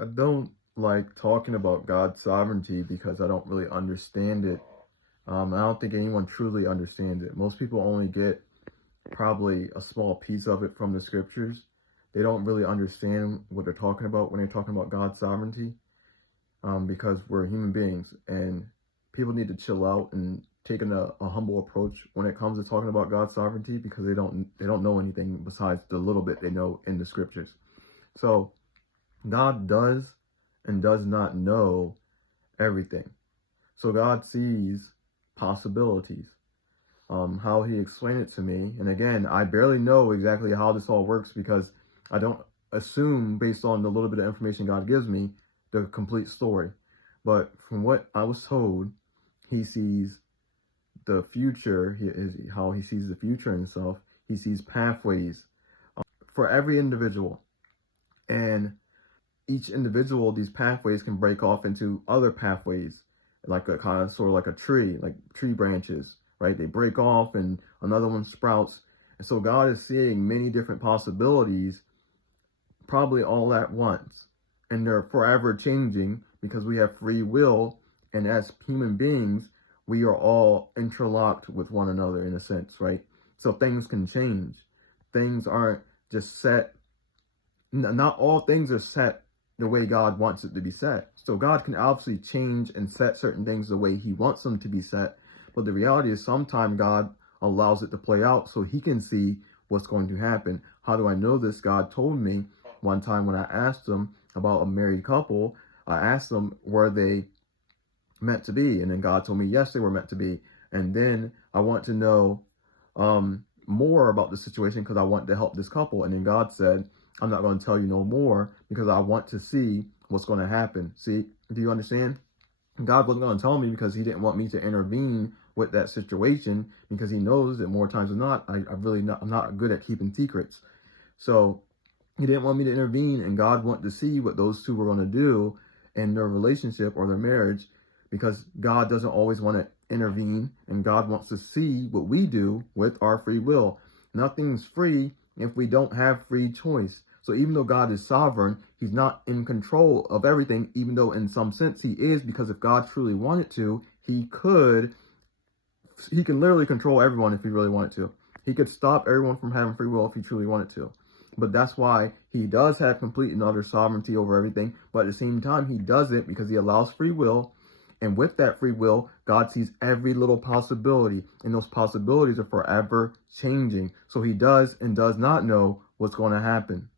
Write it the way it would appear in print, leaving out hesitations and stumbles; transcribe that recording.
I don't like talking about God's sovereignty because I don't really understand it. I don't think anyone truly understands it. Most people only get probably a small piece of it from the scriptures. They don't really understand what they're talking about when they're talking about God's sovereignty, because we're human beings and people need to chill out and take a humble approach when it comes to talking about God's sovereignty, because they don't know anything besides the little bit they know in the scriptures. So God does and does not know everything. So God sees possibilities. How he explained it to me, and again, I barely know exactly how this all works because I don't assume, based on the little bit of information God gives me, the complete story. But from what I was told, he sees the future. How he sees the future in himself. He sees pathways for every individual, and each individual, these pathways can break off into other pathways, like a kind of sort of like a tree, like tree branches, right? They break off and another one sprouts. And so God is seeing many different possibilities, probably all at once. And they're forever changing because we have free will. And as human beings, we are all interlocked with one another in a sense, right? So things can change. Things aren't just set. Not all things are set the way God wants it to be set. So God can obviously change and set certain things the way he wants them to be set. But the reality is sometimes God allows it to play out so he can see what's going to happen. How do I know this? God told me one time when I asked him about a married couple. I asked them, were they meant to be? And then God told me, yes, they were meant to be. And then I want to know more about the situation because I want to help this couple. And then God said, I'm not going to tell you no more because I want to see what's going to happen. See, do you understand? God wasn't going to tell me because he didn't want me to intervene with that situation, because he knows that more times than not, I'm not good at keeping secrets. So he didn't want me to intervene, and God wanted to see what those two were going to do in their relationship or their marriage, because God doesn't always want to intervene, and God wants to see what we do with our free will. Nothing's free if we don't have free choice. So even though God is sovereign, he's not in control of everything, even though in some sense he is, because if God truly wanted to, he can literally control everyone if he really wanted to. He could stop everyone from having free will if he truly wanted to. But that's why he does have complete and utter sovereignty over everything. But at the same time, he doesn't, because he allows free will. And with that free will, God sees every little possibility. And those possibilities are forever changing. So he does and does not know what's going to happen.